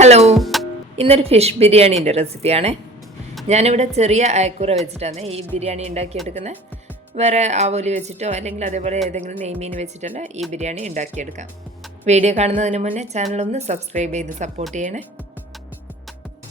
Hello, ഇന്നൊരു fish ബിരിയാണീൻ്റെ റെസിപ്പിയാണ്. ഞാനിവിടെ ചെറിയ അയക്കൂറ വെച്ചിട്ടാണ് ഈ ബിരിയാണി ഉണ്ടാക്കിയെടുക്കുന്നത്. വേറെ ആവോലി വെച്ചിട്ടോ അല്ലെങ്കിൽ അതേപോലെ ഏതെങ്കിലും നെയ്മീൻ വെച്ചിട്ടല്ല ഈ ബിരിയാണി ഉണ്ടാക്കിയെടുക്കാം. വീഡിയോ കാണുന്നതിന് മുന്നേ ചാനലൊന്ന് സബ്സ്ക്രൈബ് ചെയ്ത് സപ്പോർട്ട് ചെയ്യണേ.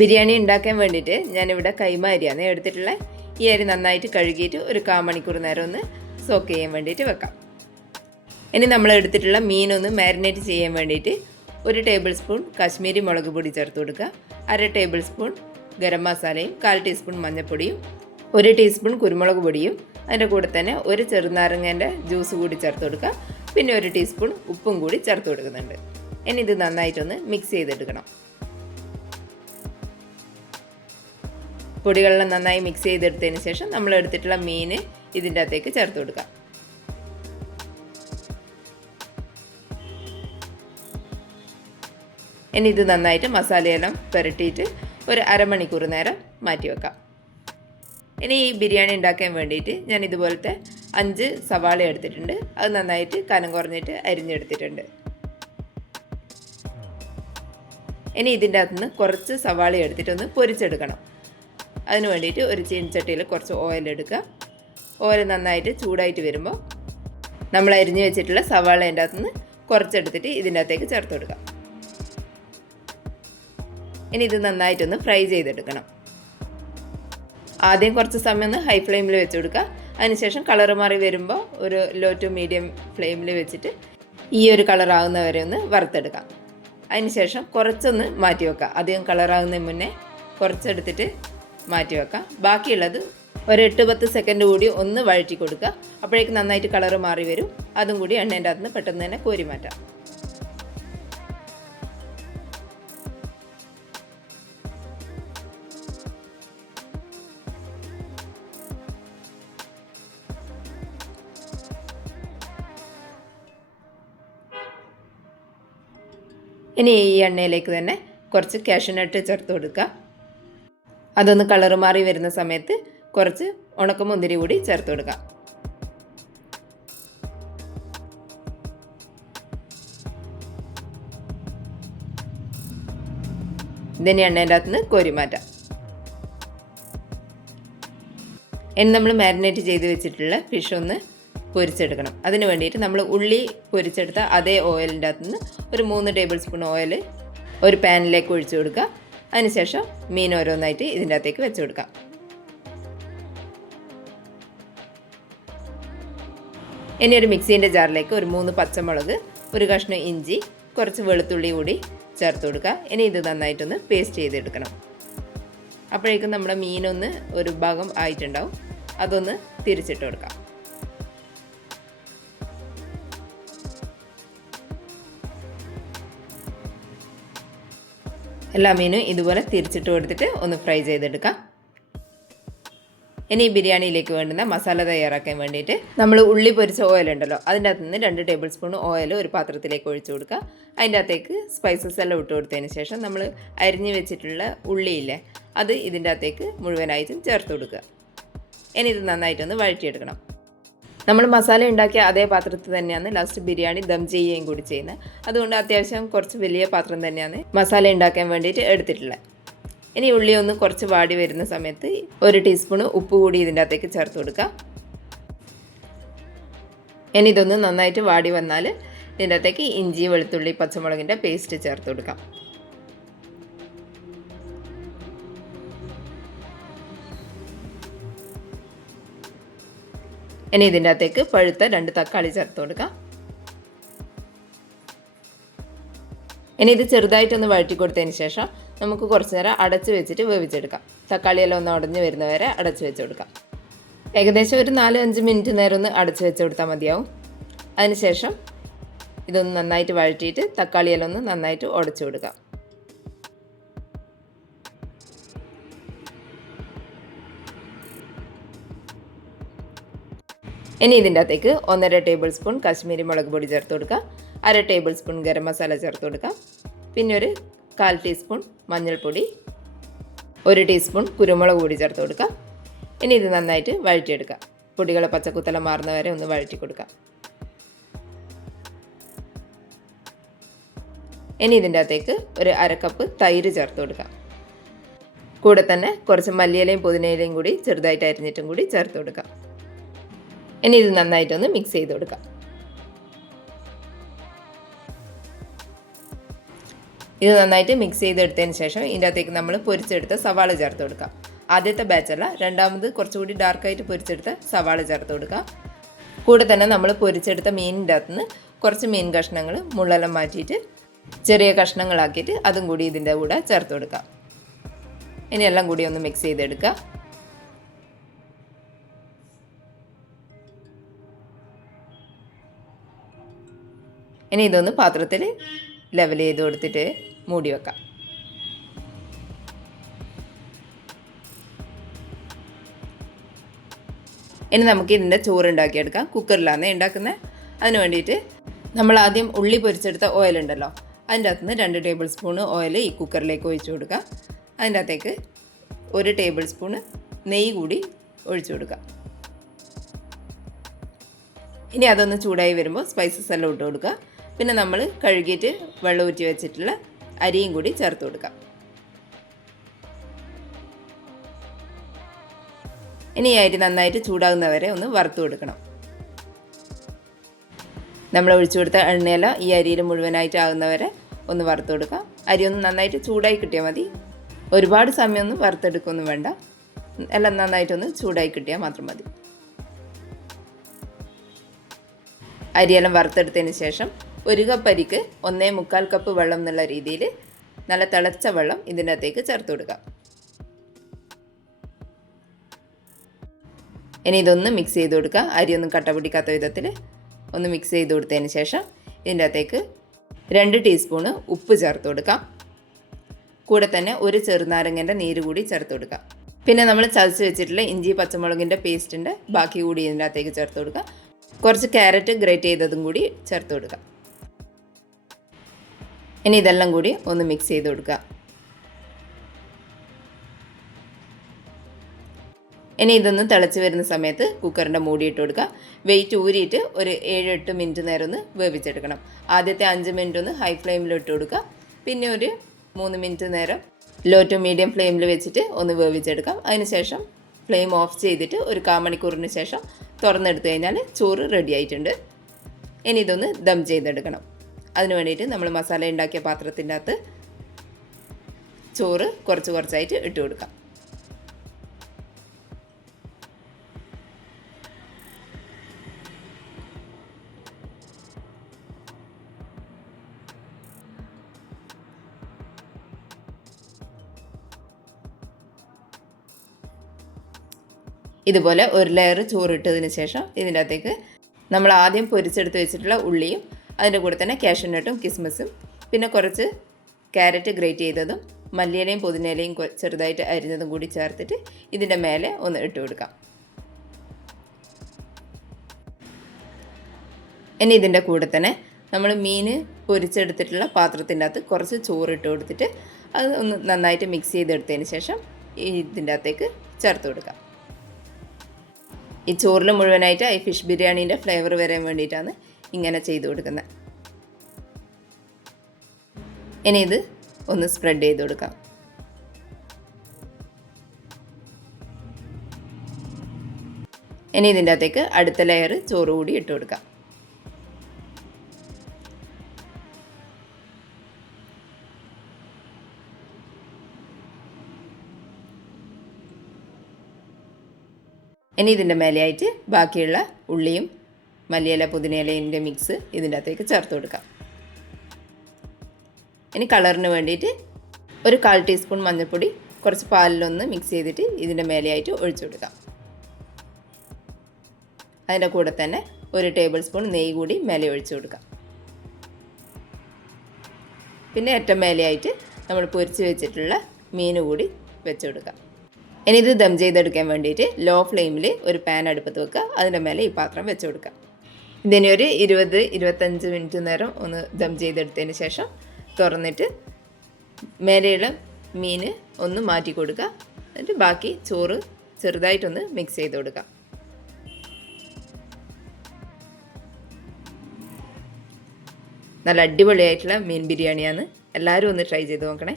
ബിരിയാണി ഉണ്ടാക്കാൻ വേണ്ടിയിട്ട് ഞാനിവിടെ കൈമ അരിയാണ് എടുത്തിട്ടുള്ളത്. ഈ അരി നന്നായിട്ട് കഴുകിയിട്ട് ഒരു 1/4 മണിക്കൂർ നേരം ഒന്ന് സോക്ക് ചെയ്യാൻ വേണ്ടിയിട്ട് വെക്കാം. ഇനി നമ്മൾ എടുത്തിട്ടുള്ള മീനൊന്ന് മാരിനേറ്റ് ചെയ്യാൻ വേണ്ടിയിട്ട് 1 ടേബിൾ സ്പൂൺ കാശ്മീരി മുളക് പൊടി ചേർത്ത് കൊടുക്കുക, 1/2 ടേബിൾ സ്പൂൺ ഗരം മസാലയും 1/4 ടീസ്പൂൺ മഞ്ഞൾപ്പൊടിയും 1 ടീസ്പൂൺ കുരുമുളക് പൊടിയും അതിൻ്റെ കൂടെ തന്നെ ഒരു ചെറുനാരങ്ങേൻ്റെ ജ്യൂസ് കൂടി ചേർത്ത് കൊടുക്കുക. പിന്നെ 1 ടീസ്പൂൺ ഉപ്പും കൂടി ചേർത്ത് കൊടുക്കുന്നുണ്ട്. ഇനി ഇത് നന്നായിട്ടൊന്ന് മിക്സ് ചെയ്തെടുക്കണം. പൊടികളെല്ലാം നന്നായി മിക്സ് ചെയ്തെടുത്തതിന് ശേഷം നമ്മൾ എടുത്തിട്ടുള്ള മീൻ ഇതിൻ്റെ അകത്തേക്ക് ചേർത്ത് കൊടുക്കുക. ഇനി ഇത് നന്നായിട്ട് മസാലയെല്ലാം പുരട്ടിയിട്ട് ഒരു അരമണിക്കൂർ നേരം മാറ്റി വെക്കാം. ഇനി ഈ ബിരിയാണി ഉണ്ടാക്കാൻ വേണ്ടിയിട്ട് ഞാൻ ഇതുപോലത്തെ 5 സവാള എടുത്തിട്ടുണ്ട്. അത് നന്നായിട്ട് കനം കുറഞ്ഞിട്ട് അരിഞ്ഞെടുത്തിട്ടുണ്ട്. ഇനി ഇതിൻ്റെ അകത്തുനിന്ന് കുറച്ച് സവാള എടുത്തിട്ടൊന്ന് പൊരിച്ചെടുക്കണം. അതിന് വേണ്ടിയിട്ട് ഒരു ചീനച്ചട്ടിയിൽ കുറച്ച് ഓയിൽ എടുക്കുക. ഓയിൽ നന്നായിട്ട് ചൂടായിട്ട് വരുമ്പോൾ നമ്മൾ അരിഞ്ഞ് വെച്ചിട്ടുള്ള സവാളേൻ്റെ അകത്തുനിന്ന് കുറച്ചെടുത്തിട്ട് ഇതിൻ്റെ അകത്തേക്ക് ചേർത്ത് കൊടുക്കാം. ഇനി ഇത് നന്നായിട്ടൊന്ന് ഫ്രൈ ചെയ്തെടുക്കണം. ആദ്യം കുറച്ച് സമയം ഒന്ന് ഹൈ ഫ്ലെയിമിൽ വെച്ച് കൊടുക്കുക. അതിനുശേഷം കളർ മാറി വരുമ്പോൾ ഒരു ലോ ടു മീഡിയം ഫ്ലെയിമിൽ വെച്ചിട്ട് ഈ ഒരു കളറാകുന്നവരെ ഒന്ന് വറുത്തെടുക്കാം. അതിനുശേഷം കുറച്ചൊന്ന് മാറ്റി വെക്കാം. അധികം കളറാകുന്നതിന് മുന്നേ കുറച്ചെടുത്തിട്ട് മാറ്റി വെക്കാം. ബാക്കിയുള്ളത് ഒരു 8-10 സെക്കൻഡ് കൂടി ഒന്ന് വഴറ്റി കൊടുക്കുക. അപ്പോഴേക്ക് നന്നായിട്ട് കളർ മാറി വരും. അതും കൂടി എണ്ണേൻ്റെ അകത്ത് നിന്ന് പെട്ടെന്ന് തന്നെ കോരി മാറ്റാം. ഇനി ഈ എണ്ണയിലേക്ക് തന്നെ കുറച്ച് കാഷ്യൂനട്ട് ചേർത്ത് കൊടുക്കുക. അതൊന്ന് കളർ മാറി വരുന്ന സമയത്ത് കുറച്ച് ഉണക്കമുന്തിരി കൂടി ചേർത്ത് കൊടുക്കുക. ഇതിന് എണ്ണേൻ്റെ അകത്തുനിന്ന് കോരി മാറ്റാം. ഇനി നമ്മൾ മാരിനേറ്റ് ചെയ്ത് വെച്ചിട്ടുള്ള ഫിഷ് ഒന്ന് പൊരിച്ചെടുക്കണം. അതിന് വേണ്ടിയിട്ട് നമ്മൾ ഉള്ളി പൊരിച്ചെടുത്ത അതേ ഓയിലിൻ്റെ അകത്തുനിന്ന് ഒരു 3 ടേബിൾ സ്പൂൺ ഓയിൽ ഒരു പാനിലേക്ക് ഒഴിച്ചു കൊടുക്കുക. അതിനുശേഷം മീൻ ഓരോന്നായിട്ട് ഇതിൻ്റെ അകത്തേക്ക് വെച്ച് കൊടുക്കാം. ഇനി ഒരു മിക്സീൻ്റെ ജാറിലേക്ക് ഒരു 3 പച്ചമുളക്, ഒരു കഷ്ണം ഇഞ്ചി, കുറച്ച് വെളുത്തുള്ളി കൂടി ചേർത്ത് കൊടുക്കുക. ഇനി ഇത് നന്നായിട്ടൊന്ന് പേസ്റ്റ് ചെയ്തെടുക്കണം. അപ്പോഴേക്കും നമ്മുടെ മീനൊന്ന് ഒരു ഭാഗം ആയിട്ടുണ്ടാവും. അതൊന്ന് തിരിച്ചിട്ട് കൊടുക്കാം. എല്ലാ മീനും ഇതുപോലെ തിരിച്ചിട്ട് കൊടുത്തിട്ട് ഒന്ന് ഫ്രൈ ചെയ്തെടുക്കാം. ഇനി ബിരിയാണിയിലേക്ക് വേണ്ടുന്ന മസാല തയ്യാറാക്കാൻ വേണ്ടിയിട്ട് നമ്മൾ ഉള്ളി പൊരിച്ച ഓയിൽ ഉണ്ടല്ലോ, അതിൻ്റെ അകത്ത് നിന്ന് 2 ടേബിൾ സ്പൂൺ ഓയിൽ ഒരു പാത്രത്തിലേക്ക് ഒഴിച്ചു കൊടുക്കുക. അതിൻ്റെ അകത്തേക്ക് സ്പൈസസ് എല്ലാം ഇട്ട് കൊടുത്തതിന് ശേഷം നമ്മൾ അരിഞ്ഞ് വെച്ചിട്ടുള്ള ഉള്ളിയില്ലേ, അത് ഇതിൻ്റെ അകത്തേക്ക് മുഴുവനായിട്ടും ചേർത്ത് കൊടുക്കുക. ഇനി ഇത് നന്നായിട്ടൊന്ന് വഴറ്റിയെടുക്കണം. നമ്മൾ മസാല ഉണ്ടാക്കിയ അതേ പാത്രത്തിൽ തന്നെയാണ് ലാസ്റ്റ് ബിരിയാണി ദം ചെയ്യുകയും കൂടി ചെയ്യുന്നത്. അതുകൊണ്ട് അത്യാവശ്യം കുറച്ച് വലിയ പാത്രം തന്നെയാണ് മസാല ഉണ്ടാക്കാൻ വേണ്ടിയിട്ട് എടുത്തിട്ടുള്ളത്. ഇനി ഉള്ളി ഒന്ന് കുറച്ച് വാടി വരുന്ന സമയത്ത് 1 ടീസ്പൂൺ ഉപ്പ് കൂടി ഇതിൻ്റെ അകത്തേക്ക് ചേർത്ത് കൊടുക്കുക. ഇനി ഇതൊന്ന് നന്നായിട്ട് വാടി വന്നാൽ ഇതിൻ്റെ അകത്തേക്ക് ഇഞ്ചി, വെളുത്തുള്ളി, പച്ചമുളകിൻ്റെ പേസ്റ്റ് ചേർത്ത് കൊടുക്കാം. ഇനി ഇതിൻ്റെ അകത്തേക്ക് പഴുത്ത 2 തക്കാളി ചേർത്ത് കൊടുക്കാം. ഇനി ഇത് ചെറുതായിട്ടൊന്ന് വഴറ്റി കൊടുത്തതിന് ശേഷം നമുക്ക് കുറച്ച് നേരം അടച്ച് വെച്ചിട്ട് വേവിച്ചെടുക്കാം. തക്കാളിയെല്ലാം ഒന്ന് ഉടഞ്ഞ് വരുന്നവരെ അടച്ച് വെച്ച് കൊടുക്കാം. ഏകദേശം ഒരു 4-5 മിനിറ്റ് നേരം ഒന്ന് അടച്ച് വെച്ച് കൊടുത്താൽ മതിയാവും. അതിനുശേഷം ഇതൊന്ന് നന്നായിട്ട് വഴറ്റിയിട്ട് തക്കാളിയെല്ലാം ഒന്ന് നന്നായിട്ട് ഉടച്ചു കൊടുക്കാം. ഇനി ഇതിൻ്റെ അകത്തേക്ക് 1.5 ടേബിൾ സ്പൂൺ കാശ്മീരി മുളക് പൊടി ചേർത്ത് കൊടുക്കുക, 1/2 ടേബിൾ സ്പൂൺ ഗരം മസാല ചേർത്ത് കൊടുക്കുക, പിന്നെ ഒരു 1/4 ടീസ്പൂൺ മഞ്ഞൾപ്പൊടി, 1 ടീസ്പൂൺ കുരുമുളക് പൊടി ചേർത്ത് കൊടുക്കുക. ഇനി ഇത് നന്നായിട്ട് വഴറ്റിയെടുക്കുക. പൊടികളെ പച്ചക്കുത്തല മാറുന്നവരെ ഒന്ന് വഴറ്റി കൊടുക്കുക. ഇനി ഇതിൻ്റെ അകത്തേക്ക് ഒരു അരക്കപ്പ് തൈര് ചേർത്ത് കൊടുക്കാം. കൂടെ തന്നെ കുറച്ച് മല്ലിയിലയും പുതിനയിലയും കൂടി ചെറുതായിട്ട് അരിഞ്ഞിട്ടും കൂടി ചേർത്ത് കൊടുക്കാം. ഇനി ഇത് നന്നായിട്ടൊന്ന് മിക്സ് ചെയ്ത് കൊടുക്കാം. ഇത് നന്നായിട്ട് മിക്സ് ചെയ്തെടുത്തതിന് ശേഷം ഇതിൻ്റെ അകത്തേക്ക് നമ്മൾ പൊരിച്ചെടുത്ത സവാള ചേർത്ത് കൊടുക്കാം. ആദ്യത്തെ ബാച്ചല്ല, രണ്ടാമത് കുറച്ചുകൂടി ഡാർക്കായിട്ട് പൊരിച്ചെടുത്ത സവാള ചേർത്ത് കൊടുക്കാം. കൂടെ തന്നെ നമ്മൾ പൊരിച്ചെടുത്ത മീനിൻ്റെ അകത്തുനിന്ന് കുറച്ച് മീൻ കഷ്ണങ്ങൾ മുള്ളെല്ലാം മാറ്റിയിട്ട് ചെറിയ കഷ്ണങ്ങളാക്കിയിട്ട് അതും കൂടി ഇതിൻ്റെ കൂടെ ചേർത്ത് കൊടുക്കാം. ഇനി എല്ലാം കൂടി ഒന്ന് മിക്സ് ചെയ്തെടുക്കുക. ഇനി ഇതൊന്ന് പാത്രത്തിൽ ലെവൽ ചെയ്ത് കൊടുത്തിട്ട് മൂടി വെക്കാം. ഇനി നമുക്ക് ഇതിൻ്റെ ചോറ് ഉണ്ടാക്കിയെടുക്കാം. കുക്കറിലാണ് ഉണ്ടാക്കുന്നത്. അതിന് വേണ്ടിയിട്ട് നമ്മൾ ആദ്യം ഉള്ളി പൊരിച്ചെടുത്ത ഓയിൽ ഉണ്ടല്ലോ, അതിൻ്റെ അകത്തുനിന്ന് 2 ടേബിൾ സ്പൂണ് ഓയിൽ ഈ കുക്കറിലേക്ക് ഒഴിച്ചു കൊടുക്കുക. അതിൻ്റെ അകത്തേക്ക് 1 ടേബിൾ സ്പൂണ് നെയ്യ് കൂടി ഒഴിച്ചു കൊടുക്കുക. ഇനി അതൊന്ന് ചൂടായി വരുമ്പോൾ സ്പൈസസ് എല്ലാം ഇട്ട് കൊടുക്കുക. പിന്നെ നമ്മൾ കഴുകിയിട്ട് വെള്ളം ഊറ്റി വെച്ചിട്ടുള്ള അരിയും കൂടി ചേർത്ത് കൊടുക്കാം. ഇനി ഈ അരി നന്നായിട്ട് ചൂടാകുന്നവരെ ഒന്ന് വറുത്ത് കൊടുക്കണം. നമ്മൾ ഒഴിച്ചു കൊടുത്ത എണ്ണയെല്ലാം ഈ അരിയിൽ മുഴുവനായിട്ട് ആകുന്നവരെ ഒന്ന് വറുത്ത് കൊടുക്കാം. അരി ഒന്ന് നന്നായിട്ട് ചൂടായി കിട്ടിയാൽ മതി. ഒരുപാട് സമയമൊന്നും വറുത്തെടുക്കൊന്നും വേണ്ട. എല്ലാം നന്നായിട്ടൊന്ന് ചൂടായി കിട്ടിയാൽ മാത്രം മതി. അരിയെല്ലാം വറുത്തെടുത്തതിന് ശേഷം 1 കപ്പ് അരിക്ക് 1.25 കപ്പ് വെള്ളം എന്നുള്ള രീതിയിൽ നല്ല തിളച്ച വെള്ളം ഇതിൻ്റെ അകത്തേക്ക് ചേർത്ത് കൊടുക്കാം. ഇനി ഇതൊന്ന് മിക്സ് ചെയ്ത് കൊടുക്കുക. അരിയൊന്നും കട്ട പിടിക്കാത്ത വിധത്തിൽ ഒന്ന് മിക്സ് ചെയ്ത് കൊടുത്തതിന് ശേഷം ഇതിൻ്റെ അകത്തേക്ക് 2 ടീസ്പൂണ് ഉപ്പ് ചേർത്ത് കൊടുക്കാം. കൂടെ തന്നെ 1 ചെറുനാരങ്ങൻ്റെ നീര് കൂടി ചേർത്ത് കൊടുക്കാം. പിന്നെ നമ്മൾ ചതച്ച് വെച്ചിട്ടുള്ള ഇഞ്ചി പച്ചമുളകിൻ്റെ പേസ്റ്റിൻ്റെ ബാക്കി കൂടി ഇതിൻ്റെ അകത്തേക്ക് ചേർത്ത് കൊടുക്കാം. കുറച്ച് ക്യാരറ്റ് ഗ്രേറ്റ് ചെയ്തതും കൂടി ചേർത്ത് കൊടുക്കാം. ഇനി ഇതെല്ലാം കൂടി ഒന്ന് മിക്സ് ചെയ്ത് കൊടുക്കുക. ഇനി ഇതൊന്ന് തിളച്ച് വരുന്ന സമയത്ത് കുക്കറിൻ്റെ മൂടിയിട്ട് കൊടുക്കുക. വെയിറ്റ് ഊരിയിട്ട് ഒരു 7-8 മിനിറ്റ് നേരം ഒന്ന് വേവിച്ചെടുക്കണം. ആദ്യത്തെ 5 മിനിറ്റ് ഒന്ന് ഹൈ ഫ്ലെയിമിൽ ഇട്ട് കൊടുക്കുക. പിന്നെ ഒരു 3 മിനിറ്റ് നേരം ലോ ടു മീഡിയം ഫ്ലെയിമിൽ വെച്ചിട്ട് ഒന്ന് വേവിച്ചെടുക്കാം. അതിനുശേഷം ഫ്ലെയിം ഓഫ് ചെയ്തിട്ട് ഒരു 1/4 മണിക്കൂറിന് ശേഷം തുറന്നെടുത്ത് കഴിഞ്ഞാൽ ചോറ് റെഡി ആയിട്ടുണ്ട്. ഇനി ഇതൊന്ന് ദം ചെയ്തെടുക്കണം. അതിന് വേണ്ടിയിട്ട് നമ്മൾ മസാല ഉണ്ടാക്കിയ പാത്രത്തിൻ്റെ അകത്ത് ചോറ് കുറച്ച് കുറച്ചായിട്ട് ഇട്ട് കൊടുക്കാം. ഇതുപോലെ ഒരു ലെയർ ചോറിട്ടതിന് ശേഷം ഇതിൻ്റെ അകത്തേക്ക് നമ്മൾ ആദ്യം പൊരിച്ചെടുത്ത് വെച്ചിട്ടുള്ള ഉള്ളിയും അതിൻ്റെ കൂടെ തന്നെ കാഷ്യൂനട്ടും കിസ്മിസും പിന്നെ കുറച്ച് ക്യാരറ്റ് ഗ്രേറ്റ് ചെയ്തതും മല്ലിയിലയും പുതിനയിലയും ചെറുതായിട്ട് അരിഞ്ഞതും കൂടി ചേർത്തിട്ട് ഇതിൻ്റെ മേലെ ഒന്ന് ഇട്ട് കൊടുക്കാം. ഇനി ഇതിൻ്റെ കൂടെ തന്നെ നമ്മൾ മീൻ പൊരിച്ചെടുത്തിട്ടുള്ള പാത്രത്തിൻ്റെ അകത്ത് കുറച്ച് ചോറ് ഇട്ട് കൊടുത്തിട്ട് അത് ഒന്ന് നന്നായിട്ട് മിക്സ് ചെയ്തെടുത്തതിന് ശേഷം ഇതിൻ്റെ അകത്തേക്ക് ചേർത്ത് കൊടുക്കാം. ഈ ചോറിൽ മുഴുവനായിട്ട് ഈ ഫിഷ് ബിരിയാണീൻ്റെ ഫ്ലേവർ വരാൻ വേണ്ടിയിട്ടാണ് ഇങ്ങനെ ചെയ്ത് കൊടുക്കുന്നത്. ഇനി ഇത് ഒന്ന് സ്പ്രെഡ് ചെയ്ത് കൊടുക്കാം. ഇനി ഇതിൻ്റെ അകത്തേക്ക് അടുത്ത ലെയർ ചോറ് കൂടി ഇട്ട് കൊടുക്കാം. ഇനി ഇതിൻ്റെ മേലെയായിട്ട് ബാക്കിയുള്ള ഉള്ളിയും മല്ലിയില പുതിനയിലേൻ്റെ മിക്സ് ഇതിൻ്റെ അകത്തേക്ക് ചേർത്ത് കൊടുക്കാം. ഇനി കളറിന് വേണ്ടിയിട്ട് ഒരു 1/4 ടീസ്പൂൺ മഞ്ഞൾപ്പൊടി കുറച്ച് പാലിലൊന്ന് മിക്സ് ചെയ്തിട്ട് ഇതിൻ്റെ മേലെയായിട്ട് ഒഴിച്ചു കൊടുക്കാം. അതിൻ്റെ കൂടെ തന്നെ 1 ടേബിൾ സ്പൂൺ നെയ്യ് കൂടി മേലെ ഒഴിച്ചു കൊടുക്കാം. പിന്നെ ഏറ്റവും മേലെയായിട്ട് നമ്മൾ പൊരിച്ച് വെച്ചിട്ടുള്ള മീൻ കൂടി വെച്ച് കൊടുക്കാം. ഇനി ഇത് ദം ചെയ്തെടുക്കാൻ വേണ്ടിയിട്ട് ലോ ഫ്ലെയിമിൽ ഒരു പാൻ അടുപ്പത്ത് വെക്കുക. അതിൻ്റെ മേലെ ഈ പാത്രം വെച്ച് കൊടുക്കുക. ഇതിനെ ഒരു 20-25 മിനിറ്റ് നേരം ഒന്ന് ദം ചെയ്തെടുത്തതിന് ശേഷം തുറന്നിട്ട് മേലെയുള്ള മീൻ ഒന്ന് മാറ്റി കൊടുക്കുക. എന്നിട്ട് ബാക്കി ചോറ് ചെറുതായിട്ടൊന്ന് മിക്സ് ചെയ്ത് കൊടുക്കുക. നല്ല അടിപൊളിയായിട്ടുള്ള മീൻ ബിരിയാണിയാണ്. എല്ലാവരും ഒന്ന് ട്രൈ ചെയ്ത് നോക്കണേ.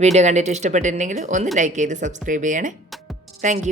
വീഡിയോ കണ്ടിട്ട് ഇഷ്ടപ്പെട്ടിട്ടുണ്ടെങ്കിൽ ഒന്ന് ലൈക്ക് ചെയ്ത് സബ്സ്ക്രൈബ് ചെയ്യണേ. താങ്ക്